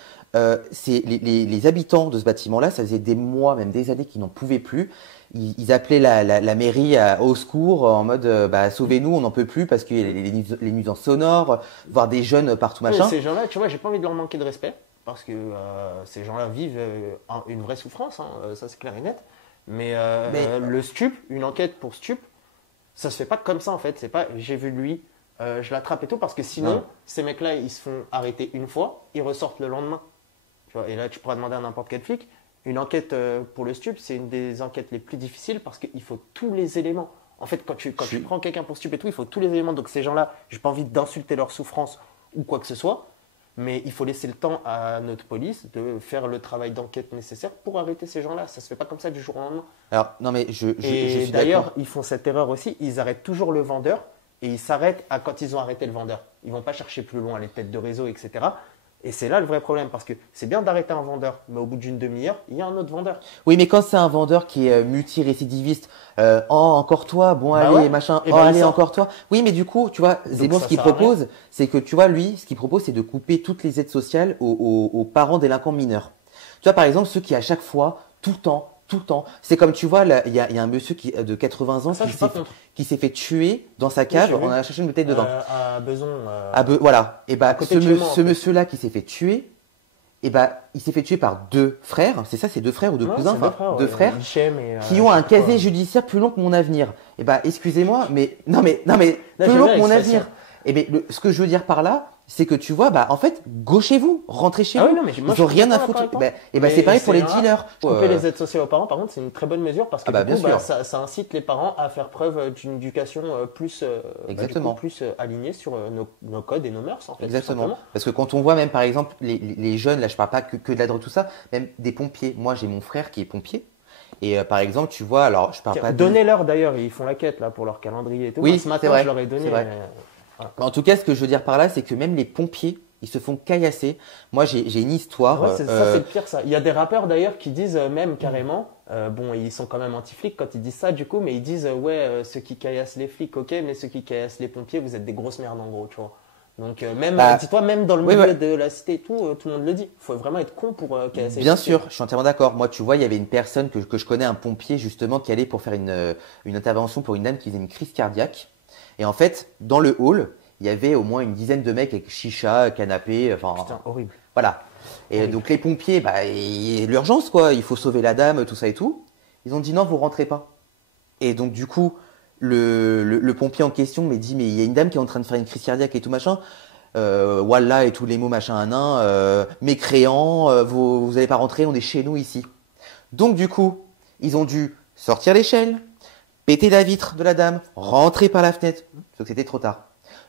c'est les habitants de ce bâtiment-là, ça faisait des mois, même des années qu'ils n'en pouvaient plus. Ils appelaient la mairie au secours en mode bah, sauvez-nous, on n'en peut plus parce qu'il y a les nuisances sonores, voir des jeunes partout Ouais, machin. ces gens-là, tu vois, j'ai pas envie de leur manquer de respect parce que ces gens-là vivent une vraie souffrance, hein, ça c'est clair et net. Mais le stup, une enquête pour stup, ça se fait pas comme ça en fait. C'est pas j'ai vu lui, je l'attrape et tout, parce que sinon, Non. ces mecs-là, ils se font arrêter une fois, ils ressortent le lendemain. Tu vois, et là, tu pourras demander à n'importe quel flic. Une enquête pour le stup, c'est une des enquêtes les plus difficiles parce qu'il faut tous les éléments. En fait, quand tu prends quelqu'un pour stup et tout, il faut tous les éléments. Donc ces gens-là, j'ai pas envie d'insulter leur souffrance ou quoi que ce soit, mais il faut laisser le temps à notre police de faire le travail d'enquête nécessaire pour arrêter ces gens-là. Ça se fait pas comme ça du jour au lendemain. Alors non mais je Et suis d'ailleurs, d'accord. ils font cette erreur aussi. Ils arrêtent toujours le vendeur et ils s'arrêtent quand ils ont arrêté le vendeur. Ils vont pas chercher plus loin les têtes de réseau, etc. Et c'est là le vrai problème, parce que c'est bien d'arrêter un vendeur, mais au bout d'une demi-heure, il y a un autre vendeur. Oui, mais quand c'est un vendeur qui est multirécidiviste, oh encore toi, bon Bah allez ouais. machin, Et oh ben, il allez sort. encore toi. Oui, mais du coup, tu vois, Zemmour ça ce qu'il sert à rien. propose, c'est que tu vois lui, ce qu'il propose, c'est de couper toutes les aides sociales aux parents délinquants mineurs. Tu vois, par exemple, ceux qui à chaque fois, tout le temps, c'est comme tu vois, il y a un monsieur de 80 ans Ça, je suis pas contre. qui s'est fait tuer dans sa cave, j'ai vu. on a cherché une bouteille de vin. À Beson. Voilà. Et bah, à côté de chez moi, en ce fait. monsieur-là qui s'est fait tuer, et bah, il s'est fait tuer par 2 frères. C'est ça, c'est 2 frères ou 2 Ouais, cousins, c'est enfin, 2 ouais, frères, Hichem et, qui ont un je sais pas casier quoi. judiciaire plus long que mon avenir. Et bah, excusez-moi, mais non, mais Là, plus j'aime long bien que mon l'expression. avenir. Et ben, ce que je veux dire par là, c'est que tu vois, bah, en fait, gauchez-vous, rentrez chez Ah vous. oui, non, mais moi, Ils ont je suis rien à d'accord foutre. avec toi. Et ben, Mais c'est pareil pour les rare. dealers. Couper les aides sociales aux parents, par contre, c'est une très bonne mesure parce que Ah bah, du coup, bien sûr. ça incite les parents à faire preuve d'une éducation plus, Exactement. plus alignée sur nos codes et nos mœurs, en fait. tout Exactement. simplement. Parce que quand on voit même, par exemple, les jeunes, là, je parle pas que de la drogue, tout ça, même des pompiers. Moi, j'ai mon frère qui est pompier. Et par exemple, tu vois, alors, je parle Tiens, pas de... donnez-leur d'ailleurs, ils font la quête là pour leur calendrier et tout. Oui, Moi, ce c'est matin, vrai, je leur ai donné. c'est vrai. En tout cas, ce que je veux dire par là, c'est que même les pompiers, ils se font caillasser. Moi, j'ai une histoire. Ouais, ça, c'est le pire, ça. Il y a des rappeurs d'ailleurs qui disent même carrément, bon, ils sont quand même anti-flics quand ils disent ça, du coup, mais ils disent, ouais, ceux qui caillassent les flics, ok, mais ceux qui caillassent les pompiers, vous êtes des grosses merdes en gros, tu vois. Donc même, Bah, dis-toi, même dans le oui, milieu ouais. de la cité et tout le monde le dit. Il faut vraiment être con pour qu'elle essaie Bien de- sûr, je suis entièrement d'accord. Moi, tu vois, il y avait une personne que je connais, un pompier justement, qui allait pour faire une intervention pour une dame qui faisait une crise cardiaque. Et en fait, dans le hall, il y avait au moins une dizaine de mecs avec chicha, canapé, enfin, Putain, horrible. voilà. Et donc les pompiers, bah, l'urgence quoi, il faut sauver la dame, tout ça et tout. Ils ont dit non, vous rentrez pas. Et donc du coup, le pompier en question me dit mais il y a une dame qui est en train de faire une crise cardiaque et tout machin. Wallah et tous les mots machin un nain, mécréant, vous allez pas rentrer, on est chez nous ici. Donc du coup, ils ont dû sortir l'échelle, péter la vitre de la dame, rentrer par la fenêtre, sauf que c'était trop tard.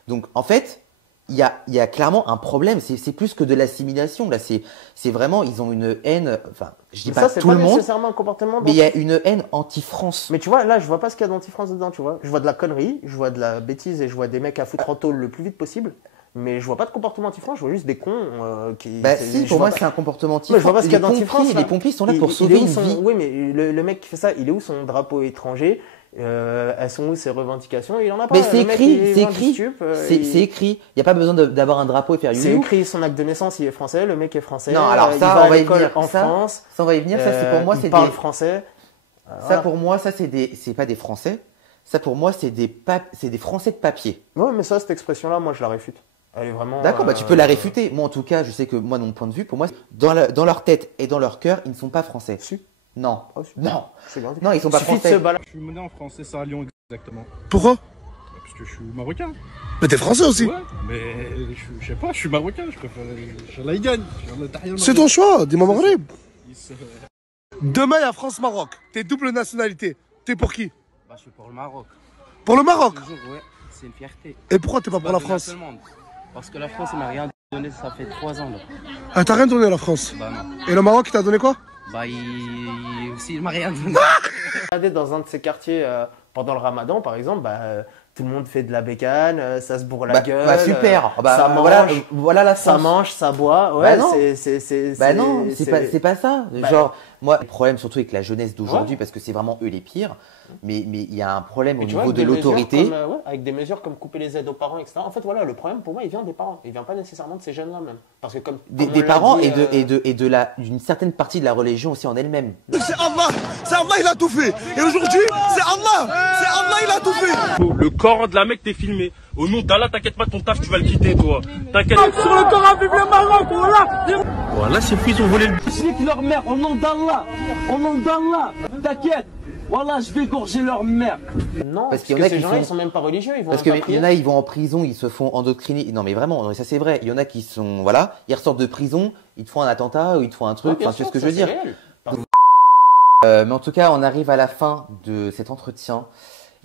Donc en fait, il y a clairement un problème, c'est plus que de l'assimilation, là c'est vraiment, ils ont une haine, enfin je dis Mais pas ça, c'est tout pas le monde, nécessairement un comportement. mais il y a une haine anti-France. Mais tu vois, là, je vois pas ce qu'il y a d'anti-France dedans, tu vois. Je vois de la connerie, je vois de la bêtise et je vois des mecs à foutre en tôle le plus vite possible. Mais je vois pas de comportement anti-France, je vois juste des cons qui. Bah si, je pour vois moi pas- c'est un comportement Ouais, je vois pas anti-France. ce qu'il y a d'anti-France. là. Les pompiers sont là pour Il est sauver où une son- vie. Oui, mais le mec qui fait ça, il est où son drapeau étranger Elles sont où ses revendications? Il en a pas. Mais c'est Le mec, écrit, il c'est vend du écrit, stup, c'est écrit. Il n'y a pas besoin d'avoir un drapeau et faire C'est you. écrit son acte de naissance, il est français, le mec est français. Non, alors il ça, va on à va y l'école venir. en France. Ça, on va y venir. Ça, c'est pour moi, il c'est parle des. français. Ça, Voilà. pour moi, ça, c'est pas des Français. Ça, pour moi, c'est des Français de papier. Ouais, mais ça, cette expression-là, moi, je la réfute. Elle est vraiment. D'accord, bah tu peux la réfuter. Moi, en tout cas, je sais que moi, de mon point de vue, pour moi, dans leur tête et dans leur cœur, ils ne sont pas français. Si. Non. Ah, si. Non. C'est grave. Non, ils sont pas Suffit de français. se balader. Je suis né en France, c'est ça, à Lyon exactement. Pourquoi? Parce que je suis marocain. Mais t'es français aussi. Ouais, mais je sais pas, je suis marocain, je préfère. Je gagne. C'est ton choix, dis-moi Maghreb. Demain, il y a France-Maroc. T'es double nationalité. T'es pour qui? Bah, je suis pour le Maroc. Pour le Maroc? Toujours, ouais, c'est une fierté. Et pourquoi t'es pas pour la donné à France? tout le monde. Parce que la France, elle m'a rien donné, ça fait 3 ans là. Ah, t'as rien donné à la France? Bah non. Et le Maroc, il t'a donné quoi? Bah, il aussi, il m'a rien donné. Regardez dans un de ces quartiers pendant le ramadan, par exemple, tout le monde fait de la bécane, ça se bourre la gueule. Bah super. Ça mange, voilà la ça France. mange, ça boit. Ouais, Bah non. Bah non, c'est c'est pas ça. Bah- Genre, moi, le problème surtout avec la jeunesse d'aujourd'hui, parce que c'est vraiment eux les pires. Mais il y a un problème au Mais tu vois, niveau avec de des mesures l'autorité. comme, ouais, avec des mesures comme couper les aides aux parents, etc. En fait, voilà, le problème pour moi, il vient des parents. Il vient pas nécessairement de ces jeunes-là même. Parce que comme Des on l'a parents dit, et d'une certaine partie de la religion aussi en elle-même. C'est Allah, il a tout fait. Et aujourd'hui, c'est Allah, il a tout fait. Le Coran de la Mecque t'es filmé. Au nom d'Allah, t'inquiète pas, ton taf, tu vas le quitter, toi. T'inquiète. Sur le Coran, vive le Maroc, voilà. Voilà, ces fils ont volé le. Je nique leur mère, au nom d'Allah. Au nom d'Allah. T'inquiète. Voilà, je vais égorger leur mère. Non, Parce parce qu'il y que en a ces qui gens-là, sont- ils sont même pas religieux. Ils vont Parce même qu'il pas y en prier. a, ils vont en prison, ils se font endoctriner. Non, mais vraiment, non, mais ça c'est vrai. Il y en a qui sont, voilà, ils ressortent de prison, ils te font un attentat ou ils te font un truc. Ouais, bien Enfin, tu sais sûr, ce que je ça, veux c'est dire. réel. Mais en tout cas, on arrive à la fin de cet entretien.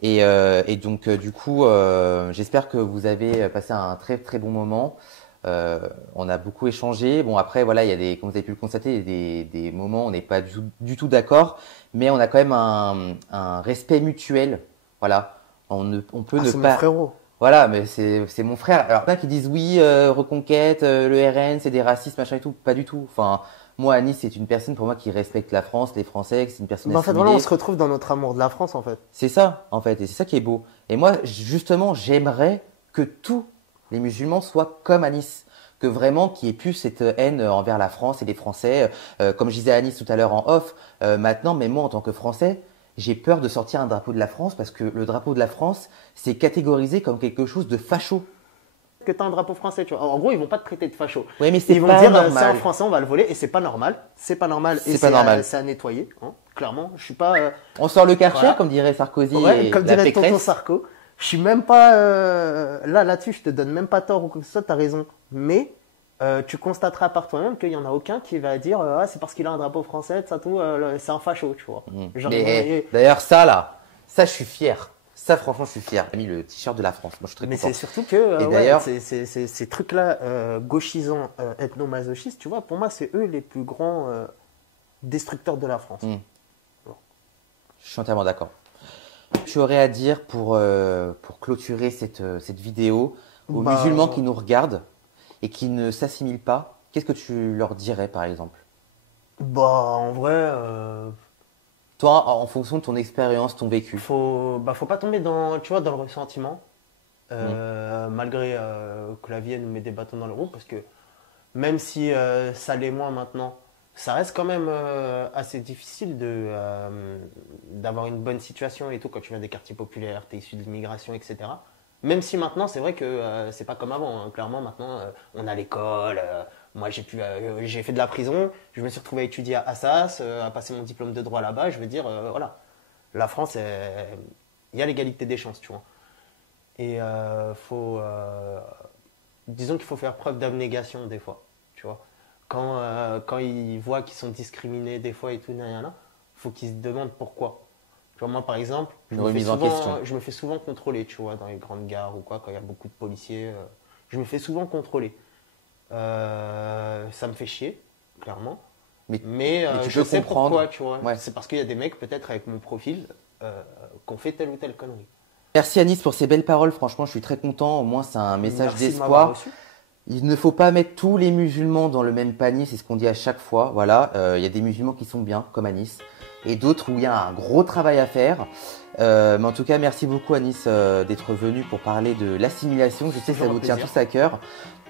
Et donc, du coup, j'espère que vous avez passé un très très bon moment. On a beaucoup échangé. Bon, après, voilà, il y a des, comme vous avez pu le constater, il y a des moments où on n'est pas du tout d'accord, mais on a quand même un respect mutuel. Voilà, on peut Ah, ne c'est mon pas. frérot. Voilà, mais c'est mon frère. Alors, plein qui disent oui, Reconquête, le RN, c'est des racistes, machin et tout. Pas du tout. Enfin, moi, Anis, c'est une personne pour moi qui respecte la France, les Français, c'est une personne En fait, assimilée. voilà, on se retrouve dans notre amour de la France, en fait. C'est ça, en fait, et c'est ça qui est beau. Et moi, justement, j'aimerais que tous les musulmans soient comme Anis. Que vraiment, qu'il n'y ait plus cette haine envers la France et les Français. Comme je disais à Anis tout à l'heure en off, maintenant, mais moi, en tant que Français, j'ai peur de sortir un drapeau de la France parce que le drapeau de la France, c'est catégorisé comme quelque chose de facho. Que t'as un drapeau français, tu vois. En gros, ils vont pas te traiter de facho. Oui, mais c'est Ils vont pas dire, normal. c'est en français, on va le voler, et c'est pas normal. C'est pas normal. Et C'est pas normal. C'est à nettoyer, hein, clairement. Je suis pas. On sort le Karcher, Voilà. comme dirait Sarkozy Ouais, et comme la dirait tonton Pécresse. Sarko. Je suis même pas là-dessus, je te donne même pas tort ou quoi que ce soit, t'as raison. Mais tu constateras par toi-même qu'il y en a aucun qui va dire ah, c'est parce qu'il a un drapeau français, ça tout, c'est un facho, tu vois. Genre, Mais d'ailleurs, ça, je suis fier. Ça, franchement, je suis fier. J'ai mis le t-shirt de la France. Moi, je suis très mais content. c'est surtout que Et ouais, d'ailleurs, ces trucs-là, gauchisants, ethno-masochistes, tu vois, pour moi, c'est eux les plus grands destructeurs de la France. je suis entièrement d'accord. Tu aurais à dire pour clôturer cette vidéo aux Bah, musulmans qui nous regardent et qui ne s'assimilent pas, qu'est-ce que tu leur dirais, par exemple? Bah, en vrai, Toi, en fonction de ton expérience, ton vécu. faut pas tomber dans, tu vois, dans le ressentiment. malgré que la vie elle nous met des bâtons dans les roues, parce que même si ça l'est moins maintenant, ça reste quand même assez difficile d'avoir une bonne situation et tout quand tu viens des quartiers populaires, tu es issu de l'immigration, etc. Même si maintenant, c'est vrai que c'est pas comme avant. Hein. Clairement, maintenant, on a l'école. Moi, j'ai fait de la prison. Je me suis retrouvé à étudier à Assas, à passer mon diplôme de droit là-bas. Je veux dire, voilà. La France, il y a l'égalité des chances, tu vois. Et disons qu'il faut faire preuve d'abnégation des fois, tu vois. Quand ils voient qu'ils sont discriminés des fois et tout, il faut qu'ils se demandent pourquoi. Tu vois, moi, par exemple, je me fais souvent contrôler, tu vois, dans les grandes gares ou quoi, quand il y a beaucoup de policiers. Je me fais souvent contrôler. Ça me fait chier, clairement. Mais je sais pourquoi, tu vois. Ouais. C'est parce qu'il y a des mecs, peut-être avec mon profil, qui ont fait telle ou telle connerie. Merci Anis pour ces belles paroles. Franchement, je suis très content. Au moins, c'est un message d'espoir. Il ne faut pas mettre tous les musulmans dans le même panier, c'est ce qu'on dit à chaque fois. Voilà, il y a des musulmans qui sont bien, comme Anis, et d'autres où il y a un gros travail à faire. Mais en tout cas, merci beaucoup Anis d'être venu pour parler de l'assimilation. Je sais que ça vous tient tous à cœur.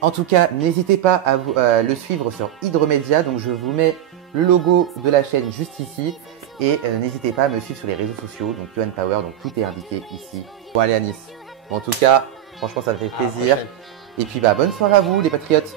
En tout cas, n'hésitez pas à le suivre sur Hydromédia. Donc, je vous mets le logo de la chaîne juste ici. Et n'hésitez pas à me suivre sur les réseaux sociaux, donc Yohan Power, donc tout est indiqué ici. Bon allez Anis, en tout cas, franchement ça me fait plaisir. Et puis bonne soirée à vous les patriotes.